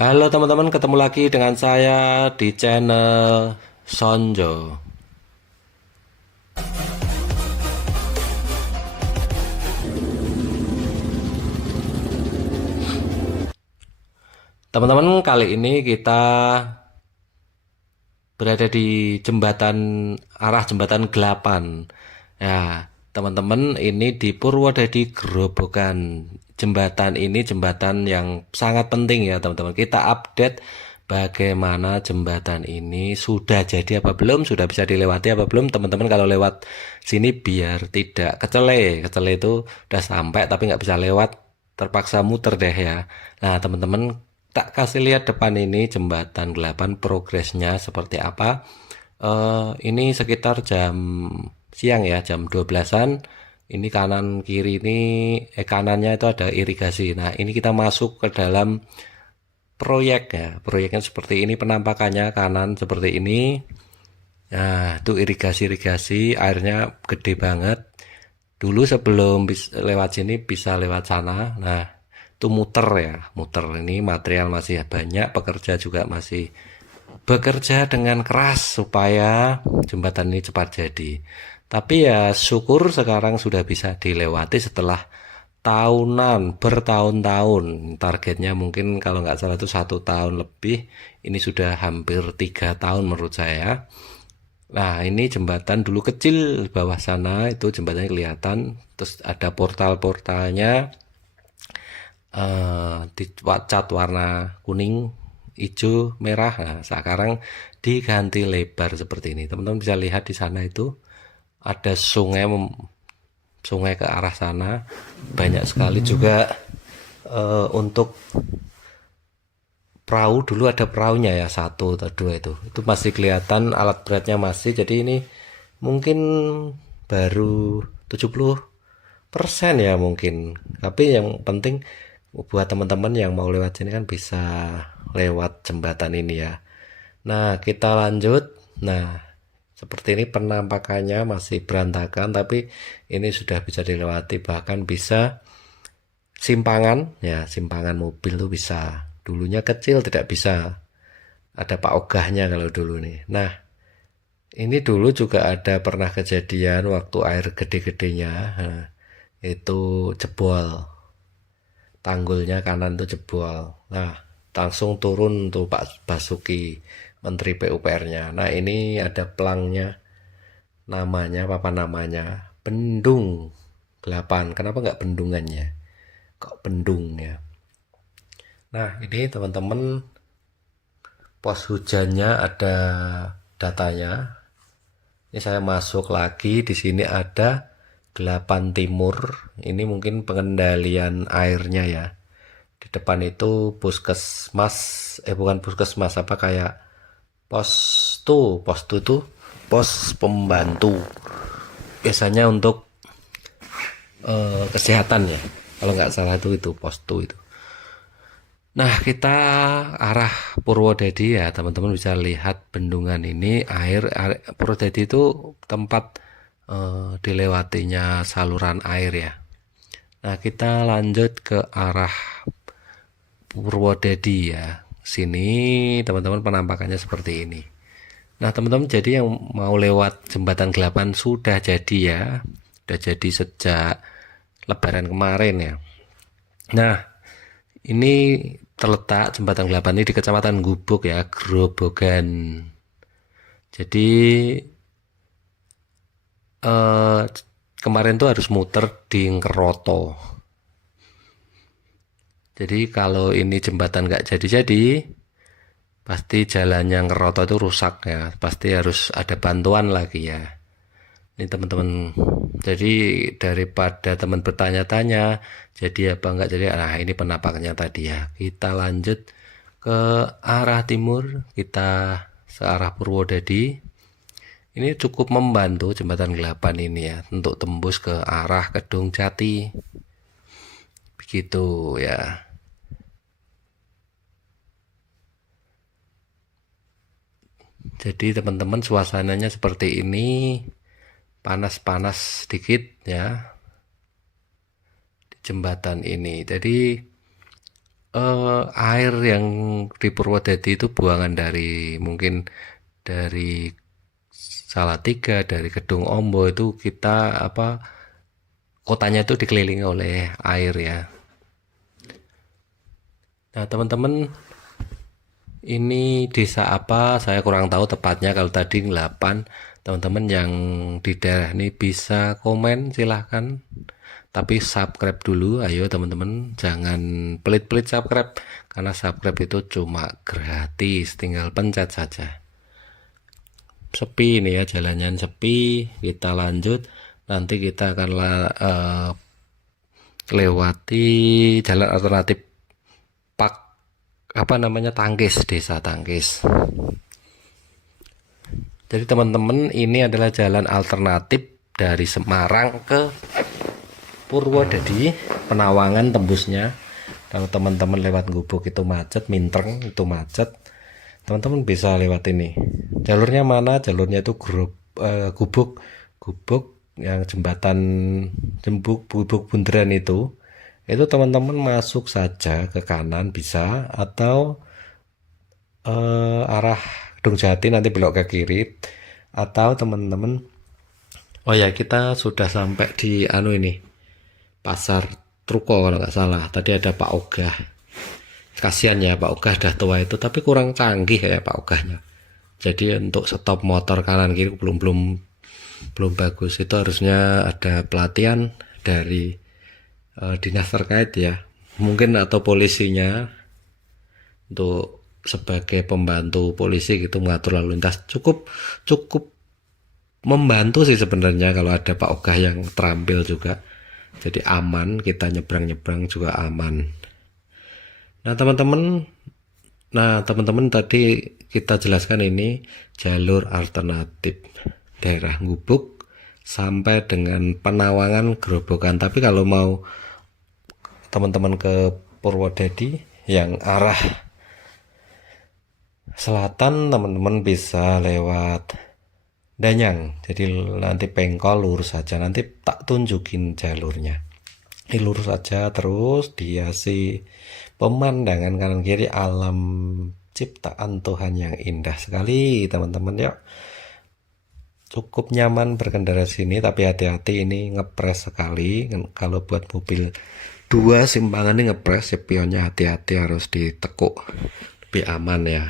Halo teman-teman, ketemu lagi dengan saya di channel Sonjo. Teman-teman, kali ini kita berada di arah jembatan Gelapan. Ya, teman-teman, ini di Purwodadi Grobogan. Jembatan ini jembatan yang sangat penting ya, teman-teman. Kita update bagaimana jembatan ini sudah jadi apa belum, sudah bisa dilewati apa belum. Teman-teman kalau lewat sini biar tidak kecele. Kecele itu udah sampai tapi nggak bisa lewat, terpaksa muter deh ya. Nah, teman-teman, tak kasih lihat depan ini jembatan Gelapan progresnya seperti apa. Ini sekitar jam siang ya, jam 12-an. Ini kanan kiri ini kanannya itu ada irigasi. Nah, ini kita masuk ke dalam proyek ya. Proyeknya seperti ini penampakannya, kanan seperti ini. Nah, itu irigasi-irigasi, airnya gede banget. Dulu sebelum lewat sini bisa lewat sana. Nah, itu muter ya, muter. Ini material masih banyak, pekerja juga masih bekerja dengan keras supaya jembatan ini cepat jadi. Tapi ya syukur sekarang sudah bisa dilewati setelah bertahun-tahun. Targetnya mungkin kalau nggak salah itu 1 tahun lebih. Ini sudah hampir 3 tahun menurut saya. Nah, ini jembatan dulu kecil di bawah sana, itu jembatannya kelihatan. Terus ada portal-portalnya, dicat warna kuning, hijau, merah. Nah, sekarang diganti lebar seperti ini. Teman-teman bisa lihat di sana itu ada sungai ke arah sana. Banyak sekali juga untuk perahu. Dulu ada perahunya ya, satu atau dua itu masih kelihatan, alat beratnya masih. Jadi ini mungkin baru 70% ya mungkin, tapi yang penting buat teman-teman yang mau lewat sini kan bisa lewat jembatan ini ya. Nah, kita lanjut. Nah, seperti ini penampakannya masih berantakan, tapi ini sudah bisa dilewati, bahkan bisa simpangan ya, simpangan mobil tuh bisa. Dulunya kecil tidak bisa, ada Pak Ogahnya kalau dulu nih. Nah, ini dulu juga ada pernah kejadian waktu air gede-gedenya. Nah, itu jebol, tanggulnya kanan tuh jebol. Nah, langsung turun tuh Pak Basuki, Menteri PUPR-nya. Nah, ini ada pelangnya, namanya apa namanya, Bendung 8. Kenapa nggak bendungannya, kok bendung ya? Nah, ini teman-teman, pos hujannya ada datanya. Ini saya masuk lagi, di sini ada Gelapan Timur. Ini mungkin pengendalian airnya ya. Di depan itu puskesmas, bukan puskesmas, apa kayak pos tuh, pos pembantu. Biasanya untuk kesehatan ya. Kalau nggak salah itu pos tuh itu. Nah, kita arah Purwodadi ya, teman-teman bisa lihat bendungan ini, air Purwodadi itu tempat dilewatinya saluran air ya. Nah, kita lanjut ke arah Purwodadi ya. Sini teman-teman penampakannya seperti ini. Nah, teman-teman, jadi yang mau lewat jembatan Gelapan sudah jadi ya. Sudah jadi sejak Lebaran kemarin ya. Nah, ini terletak jembatan Gelapan ini di Kecamatan Gubuk ya, Grobogan. Jadi eh, kemarin tuh harus muter di Ngeroto. Jadi kalau ini jembatan nggak jadi-jadi, pasti jalannya Ngeroto itu rusak ya. Pasti harus ada bantuan lagi ya. Ini teman-teman. Jadi daripada teman bertanya-tanya, jadi apa enggak jadi, nah ini penampakannya tadi ya. Kita lanjut ke arah timur, kita searah Purwodadi. Ini cukup membantu jembatan Gelapan ini ya, untuk tembus ke arah Kedung Jati. Begitu ya. Jadi teman-teman, suasananya seperti ini, panas-panas sedikit ya di jembatan ini. Jadi air yang di Purwodadi itu buangan dari mungkin dari Salatiga, dari Kedung Ombo itu kita apa kotanya itu dikelilingi oleh air ya. Nah, teman-teman, ini desa apa? Saya kurang tahu tepatnya. Kalau tadi 8, teman-teman yang di daerah ini bisa komen silahkan. Tapi subscribe dulu, ayo teman-teman, jangan pelit-pelit subscribe karena subscribe itu cuma gratis, tinggal pencet saja. Sepi ini ya, jalannya sepi. Kita lanjut, nanti kita akan lewati jalan alternatif Pak apa namanya Tangkis, desa Tangkis. Jadi teman-teman, ini adalah jalan alternatif dari Semarang ke Purwodadi, Penawangan tembusnya. Kalau teman-teman lewat Gubuk itu macet, Mintreng itu macet, teman-teman bisa lewat ini. Jalurnya mana? Jalurnya itu Gubuk, Gubuk yang jembatan Gubuk Bundaran itu teman-teman masuk saja ke kanan bisa, atau arah Gedung Jati nanti belok ke kiri, atau teman-teman, oh ya kita sudah sampai di ini Pasar Truko kalau nggak salah. Tadi ada Pak Ogah. Kasihan ya Pak Ogah udah tua itu, tapi kurang canggih kayak Pak Ogahnya. Jadi untuk stop motor kanan kiri belum bagus. Itu harusnya ada pelatihan dari dinas terkait ya. Mungkin atau polisinya untuk sebagai pembantu polisi gitu mengatur lalu lintas. Cukup membantu sih sebenarnya kalau ada Pak Ogah yang terampil juga. Jadi aman, kita nyebrang-nyebrang juga aman. Nah teman-teman tadi kita jelaskan ini jalur alternatif daerah Gubuk sampai dengan Penawangan Grobogan. Tapi kalau mau teman-teman ke Purwodadi yang arah selatan, teman-teman bisa lewat Danyang. Jadi nanti Pengkol lurus saja, nanti tak tunjukin jalurnya. Ini lurus saja terus dihiasi pemandangan kanan kiri alam ciptaan Tuhan yang indah sekali teman-teman. Yuk, cukup nyaman berkendara sini, tapi hati-hati ini ngepres sekali. Kalau buat mobil 2 simpangan ini ngepres, spionnya hati-hati harus ditekuk, lebih aman ya.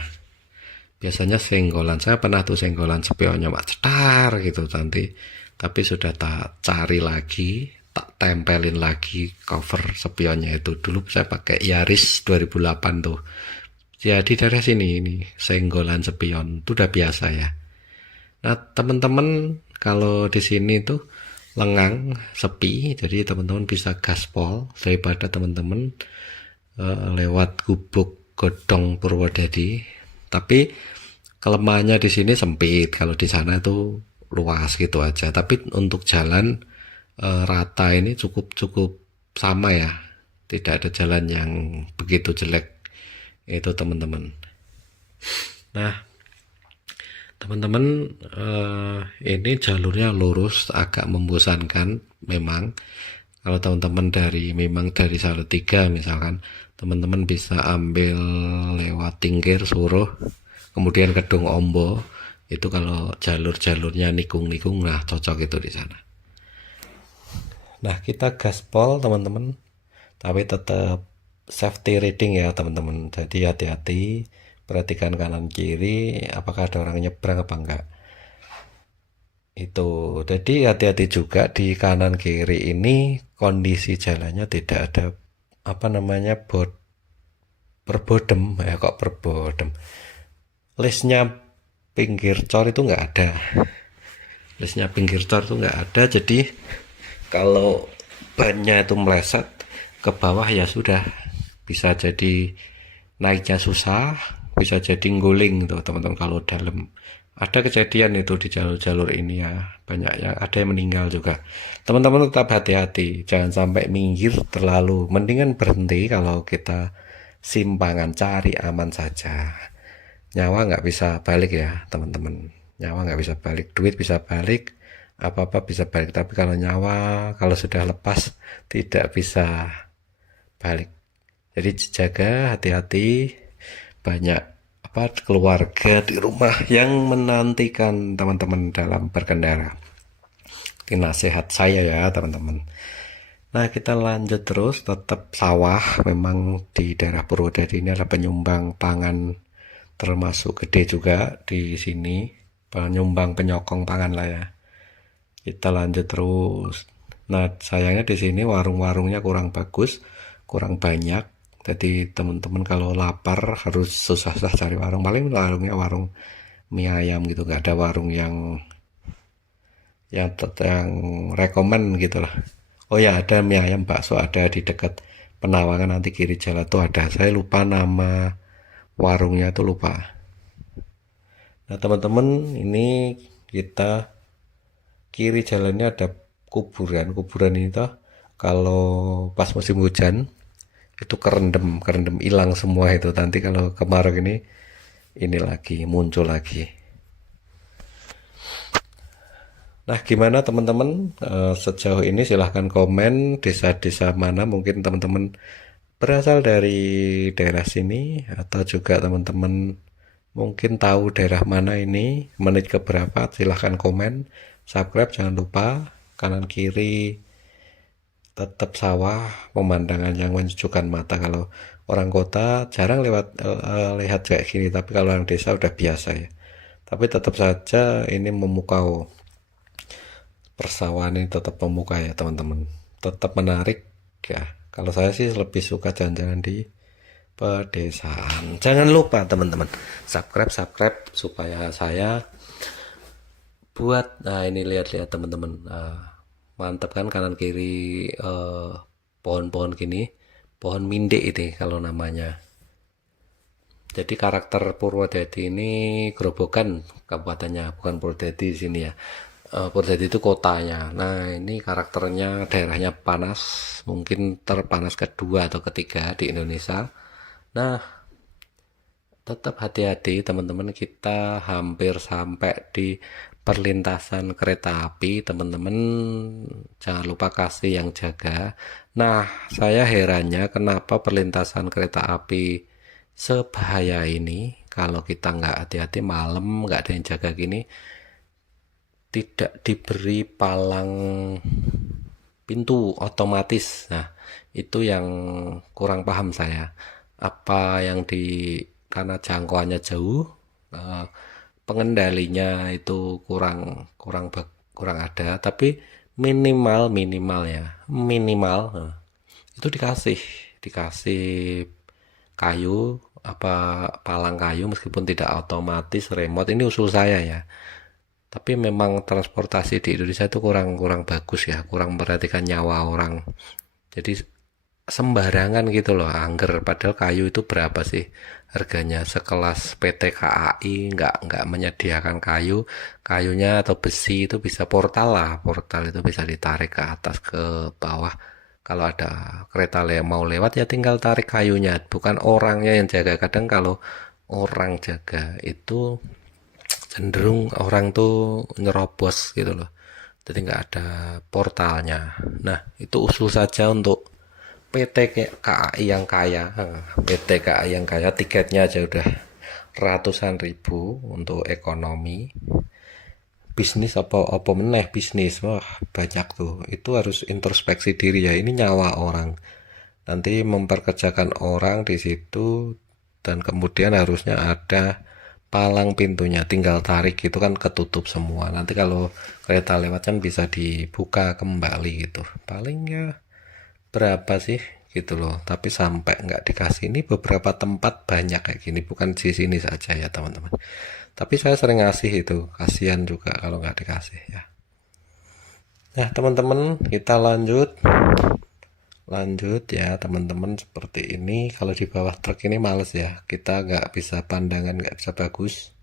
Biasanya senggolan, saya pernah tuh senggolan spionnya mak cetar gitu nanti, tapi sudah tak cari lagi, tak tempelin lagi cover spionnya itu. Dulu saya pakai Yaris 2008 tuh. Jadi dari sini ini senggolan spion itu udah biasa ya. Nah teman-teman, kalau di sini tuh lengang, sepi, jadi teman-teman bisa gaspol daripada teman-teman lewat Gubuk Godong Purwodadi. Tapi kelemahannya di sini sempit, kalau di sana itu luas gitu aja. Tapi untuk jalan rata ini cukup sama ya, tidak ada jalan yang begitu jelek itu teman-teman. Nah teman-teman, ini jalurnya lurus, agak membosankan memang. Kalau teman-teman dari Salatiga misalkan, teman-teman bisa ambil lewat Tingkir, Suruh, kemudian Kedung Ombo. Itu kalau jalur-jalurnya nikung-nikung, nah cocok itu di sana. Nah kita gaspol teman-teman, tapi tetap safety riding ya teman-teman. Jadi hati-hati, perhatikan kanan kiri, apakah ada orang nyebrang apa enggak. Itu jadi hati-hati juga di kanan kiri ini, kondisi jalannya tidak ada perbodem ya, kok perbodem, listnya pinggir cor itu nggak ada, jadi kalau bannya itu meleset ke bawah ya sudah, bisa jadi naiknya susah, bisa jadi ngguling tuh teman-teman. Kalau dalam ada kejadian itu di jalur-jalur ini ya, banyak yang ada yang meninggal juga. Teman-teman tetap hati-hati, jangan sampai minggir terlalu, mendingan berhenti kalau kita simpangan, cari aman saja. Nyawa nggak bisa balik ya teman-teman, nyawa nggak bisa balik, duit bisa balik, apa-apa bisa balik, tapi kalau nyawa, kalau sudah lepas tidak bisa balik. Jadi jaga, hati-hati, banyak keluarga di rumah yang menantikan teman-teman dalam berkendara. Ini nasihat saya ya teman-teman. Nah, kita lanjut terus, tetap sawah. Memang di daerah Purwodadi ini adalah penyumbang pangan termasuk gede juga di sini, penyumbang penyokong pangan lah ya. Kita lanjut terus. Nah, sayangnya di sini warung-warungnya kurang bagus, kurang banyak. Jadi teman-teman kalau lapar harus susah-susah cari warung. Paling warungnya warung mie ayam gitu, nggak ada warung yang rekomen gitu lah. Oh ya, ada mie ayam bakso ada di dekat Penawangan, nanti kiri jalan tuh ada. Saya lupa nama warungnya tuh, lupa. Nah teman-teman, ini kita kiri jalannya ada kuburan. Kuburan ini tuh kalau pas musim hujan itu kerendam hilang semua itu. Nanti kalau kemarau ini lagi muncul lagi. Nah, gimana teman-teman? Sejauh ini silahkan komen desa-desa mana mungkin teman-teman berasal dari daerah sini, atau juga teman-teman mungkin tahu daerah mana ini, menit keberapa, silahkan komen. Subscribe jangan lupa, kanan kiri tetap sawah, pemandangan yang menyejukkan mata. Kalau orang kota jarang lihat kayak gini, tapi kalau orang desa udah biasa ya. Tapi tetap saja ini memukau, persawahan ini tetap memukau ya teman-teman, tetap menarik ya. Kalau saya sih lebih suka jalan-jalan di pedesaan. Jangan lupa teman-teman subscribe supaya saya buat. Nah, ini lihat-lihat teman-teman, mantap kan, kanan kiri pohon-pohon gini, pohon minde itu kalau namanya. Jadi karakter Purwodadi ini Grobogan kabupatennya, bukan Purwodadi di sini ya. Purwodadi itu kotanya. Nah, ini karakternya, daerahnya panas, mungkin terpanas kedua atau ketiga di Indonesia. Nah, tetap hati-hati teman-teman, kita hampir sampai di perlintasan kereta api. Teman-teman jangan lupa kasih yang jaga. Nah, saya herannya kenapa perlintasan kereta api sebahaya ini, kalau kita nggak hati-hati malam, nggak ada yang jaga gini, tidak diberi palang pintu otomatis. Nah, itu yang kurang paham saya. Apa yang karena jangkauannya jauh, pengendalinya itu kurang ada, tapi minimal ya, itu dikasih kayu, palang kayu, meskipun tidak otomatis remote. Ini usul saya ya. Tapi memang transportasi di Indonesia itu kurang bagus ya, kurang memperhatikan nyawa orang. Jadi sembarangan gitu loh, angger. Padahal kayu itu berapa sih harganya? Sekelas PT KAI nggak menyediakan kayunya atau besi itu bisa portal itu bisa ditarik ke atas ke bawah. Kalau ada kereta mau lewat ya tinggal tarik kayunya, bukan orangnya yang jaga. Kadang kalau orang jaga itu cenderung orang tuh nyerobos gitu loh, jadi nggak ada portalnya. Nah, itu usul saja untuk PT KAI yang kaya. PT KAI yang kaya tiketnya aja udah ratusan ribu. Untuk ekonomi bisnis apa meneh bisnis, wah banyak tuh. Itu harus introspeksi diri ya, ini nyawa orang, nanti memperkerjakan orang di situ, dan kemudian harusnya ada palang pintunya, tinggal tarik gitu kan, ketutup semua. Nanti kalau kereta lewat kan bisa dibuka kembali gitu. Paling ya berapa sih gitu loh. Tapi sampai nggak dikasih. Ini beberapa tempat banyak kayak gini, bukan di sini saja ya teman-teman. Tapi saya sering ngasih itu, kasihan juga kalau nggak dikasih ya. Nah teman-teman, kita lanjut ya teman-teman. Seperti ini, kalau di bawah truk ini males ya, kita nggak bisa pandangan, nggak bisa bagus.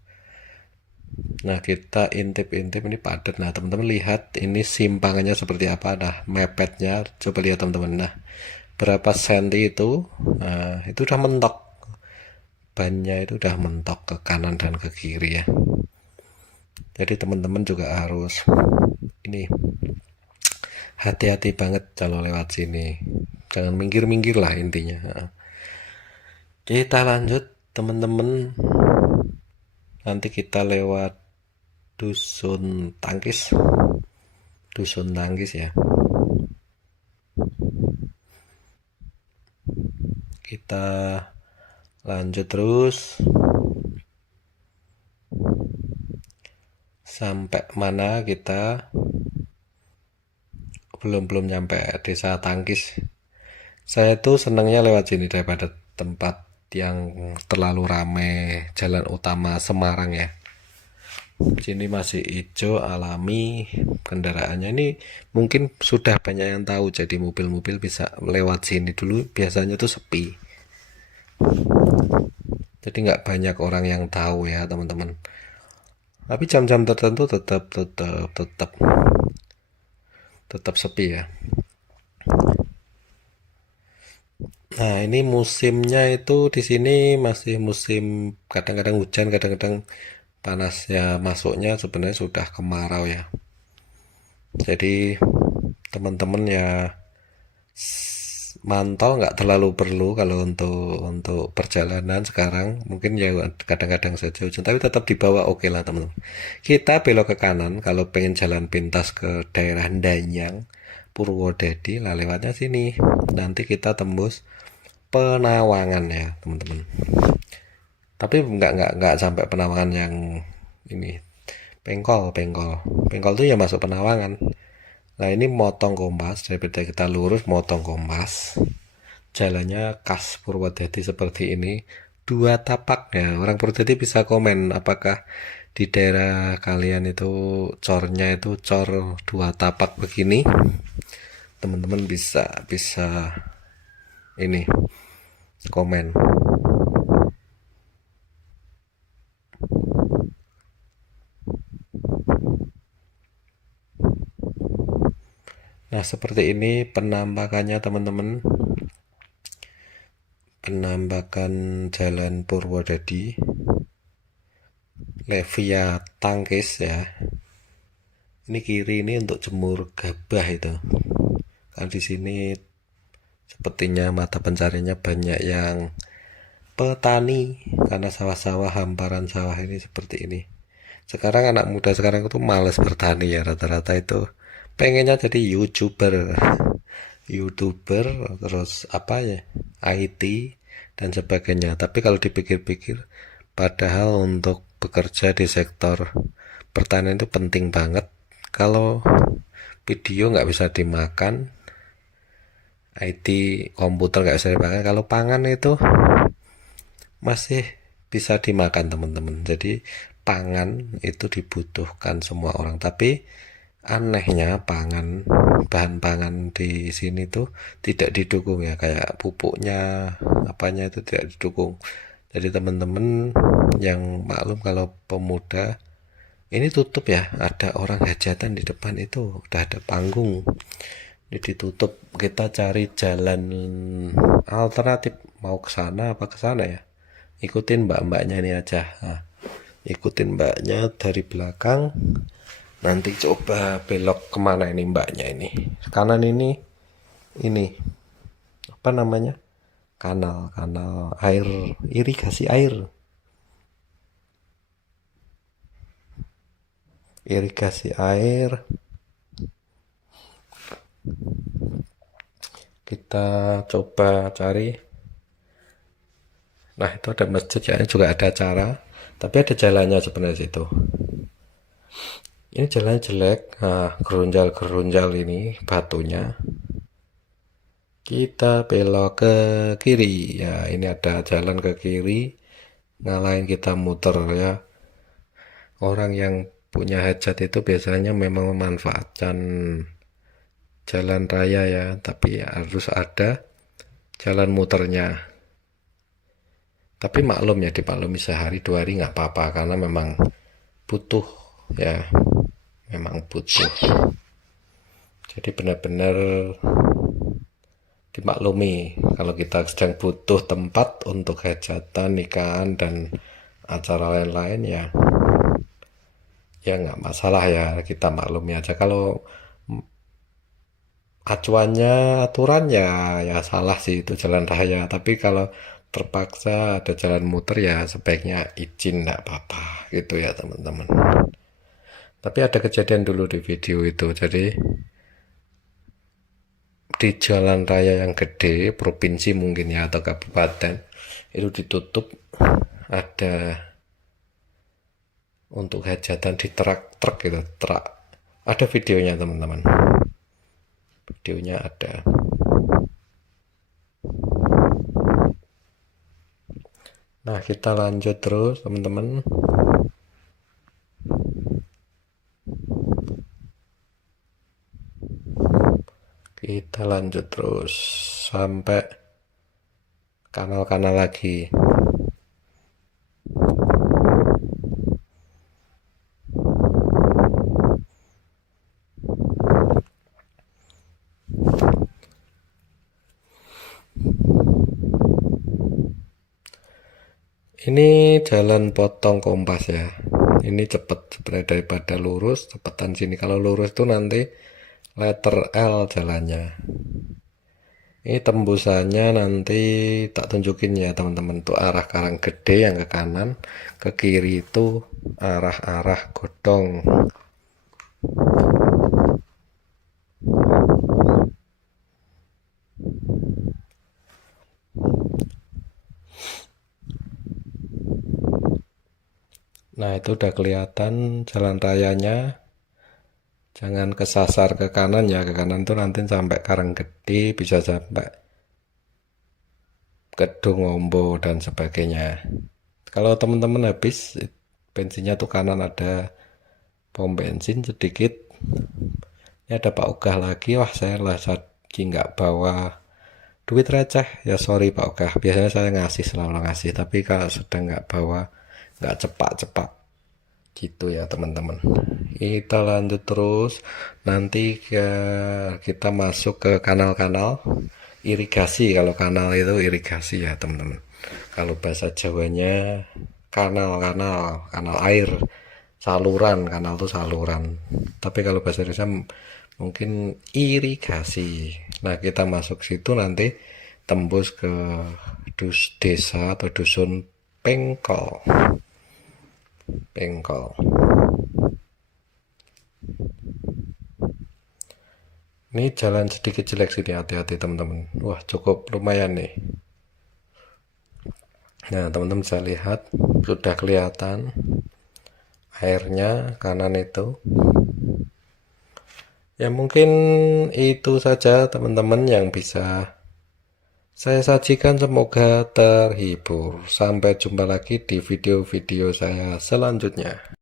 Nah, kita intip ini padat. Nah teman-teman lihat ini simpangannya seperti apa. Nah, mepetnya coba lihat teman-teman. Nah, berapa senti itu? Nah, itu udah mentok, bannya itu udah mentok ke kanan dan ke kiri ya. Jadi teman-teman juga harus ini hati-hati banget kalau lewat sini, jangan minggir-minggir lah intinya. Kita lanjut teman-teman, nanti kita lewat dusun tangkis, dusun tangkis ya. Kita lanjut terus sampai mana kita belum nyampe desa Tangkis. Saya tuh senangnya lewat sini daripada tempat yang terlalu rame, jalan utama Semarang ya. Sini masih hijau, alami, kendaraannya ini mungkin sudah banyak yang tahu, jadi mobil-mobil bisa lewat sini dulu. Biasanya tuh sepi, jadi nggak banyak orang yang tahu ya teman-teman. Tapi jam-jam tertentu tetap sepi ya. Nah, ini musimnya itu di sini masih musim, kadang-kadang hujan, kadang-kadang panas ya. Masuknya sebenarnya sudah kemarau ya. Jadi teman-teman ya mantau nggak terlalu perlu kalau untuk perjalanan sekarang. Mungkin ya kadang-kadang saja hujan, tapi tetap di bawah oke lah teman-teman. Kita belok ke kanan kalau pengen jalan pintas ke daerah Danyang, Purwodadi, lah lewatnya sini. Nanti kita tembus Penawangan ya teman-teman. Tapi nggak sampai Penawangan yang ini, Pengkol tuh ya masuk Penawangan. Nah ini motong kompas, daripada kita lurus motong kompas, jalannya khas Purwodadi seperti ini, dua tapak ya. Orang Purwodadi bisa komen apakah di daerah kalian itu cornya itu cor dua tapak begini. Teman-teman bisa bisa ini komen. Nah seperti ini penampakannya teman-teman, penampakan jalan Purwodadi via Tangkis ya. Ini kiri ini untuk jemur gabah itu. Kan di sini sepertinya mata pencarinya banyak yang petani, karena sawah-sawah, hamparan sawah ini seperti ini. Sekarang anak muda sekarang itu males bertani ya, rata-rata itu pengennya jadi youtuber terus apa ya, IT dan sebagainya. Tapi kalau dipikir-pikir, padahal untuk bekerja di sektor pertanian itu penting banget. Kalau video nggak bisa dimakan, IT komputer nggak bisa dimakan, kalau pangan itu masih bisa dimakan teman-teman. Jadi pangan itu dibutuhkan semua orang. Tapi anehnya bahan pangan di sini tuh tidak didukung ya, kayak pupuknya apanya itu tidak didukung. Jadi teman-teman yang maklum kalau pemuda ini tutup ya, ada orang hajatan di depan itu, udah ada panggung ini ditutup. Kita cari jalan alternatif, mau ke sana apa ke sana ya. Ikutin mbak-mbaknya ini aja. Nah, ikutin mbaknya dari belakang. Nanti coba belok kemana ini mbaknya ini. Kanan ini apa namanya? Kanal air, irigasi air. Irigasi air. Kita coba cari. Nah, itu ada masjid ya, ini juga ada acara. Tapi ada jalannya sebenarnya situ. Ini jalannya jelek, nah, gerunjal ini batunya. Kita belok ke kiri ya, ini ada jalan ke kiri, ngalahin kita muter ya. Orang yang punya hajat itu biasanya memang memanfaatkan jalan raya ya, tapi harus ada jalan muternya. Tapi maklum ya, dimaklumi sehari 2 hari nggak apa-apa, karena memang butuh ya, memang butuh. Jadi benar-benar dimaklumi kalau kita sedang butuh tempat untuk hajatan, nikahan dan acara lain-lain ya nggak masalah ya, kita maklumi aja. Kalau acuannya aturan ya salah sih, itu jalan raya. Tapi kalau terpaksa ada jalan muter ya sebaiknya izin, nggak apa-apa gitu ya teman-teman. Tapi ada kejadian dulu di video itu, jadi di jalan raya yang gede provinsi mungkin ya atau kabupaten itu ditutup, ada untuk hajatan di truk gitu, truk. Ada videonya teman-teman, videonya ada. Nah kita lanjut terus teman-teman. Kita lanjut terus sampai kanal-kanal lagi. Ini jalan potong kompas ya. Ini cepet sebenarnya daripada lurus, cepetan sini. Kalau lurus tuh nanti letter L jalannya. Ini tembusannya nanti tak tunjukin ya teman-teman. Tuh arah Karanggede yang ke kanan, ke kiri itu arah-arah Godong. Nah itu udah kelihatan jalan rayanya. Jangan kesasar ke kanan ya, ke kanan tuh nanti sampai Karanggede, bisa sampai Kedung Ombo dan sebagainya. Kalau teman-teman habis bensinnya tuh kanan ada pom bensin sedikit. Ini ada Pak Ogah lagi, wah saya lagi nggak bawa duit receh ya, sorry Pak Ogah, biasanya saya ngasih, selalu ngasih, tapi kalau sedang nggak bawa, nggak cepat-cepat gitu ya teman-teman. Kita lanjut terus, nanti kita masuk ke kanal-kanal irigasi. Kalau kanal itu irigasi ya teman-teman, kalau bahasa Jawanya kanal-kanal, kanal air, saluran, kanal itu saluran, tapi kalau bahasa Indonesia mungkin irigasi. Nah kita masuk situ nanti tembus ke desa atau dusun Pengkol. Ini jalan sedikit jelek sini, hati-hati teman-teman. Wah cukup lumayan nih. Nah teman-teman bisa lihat, sudah kelihatan airnya kanan itu. Ya mungkin itu saja teman-teman yang bisa saya sajikan, semoga terhibur. Sampai jumpa lagi di video-video saya selanjutnya.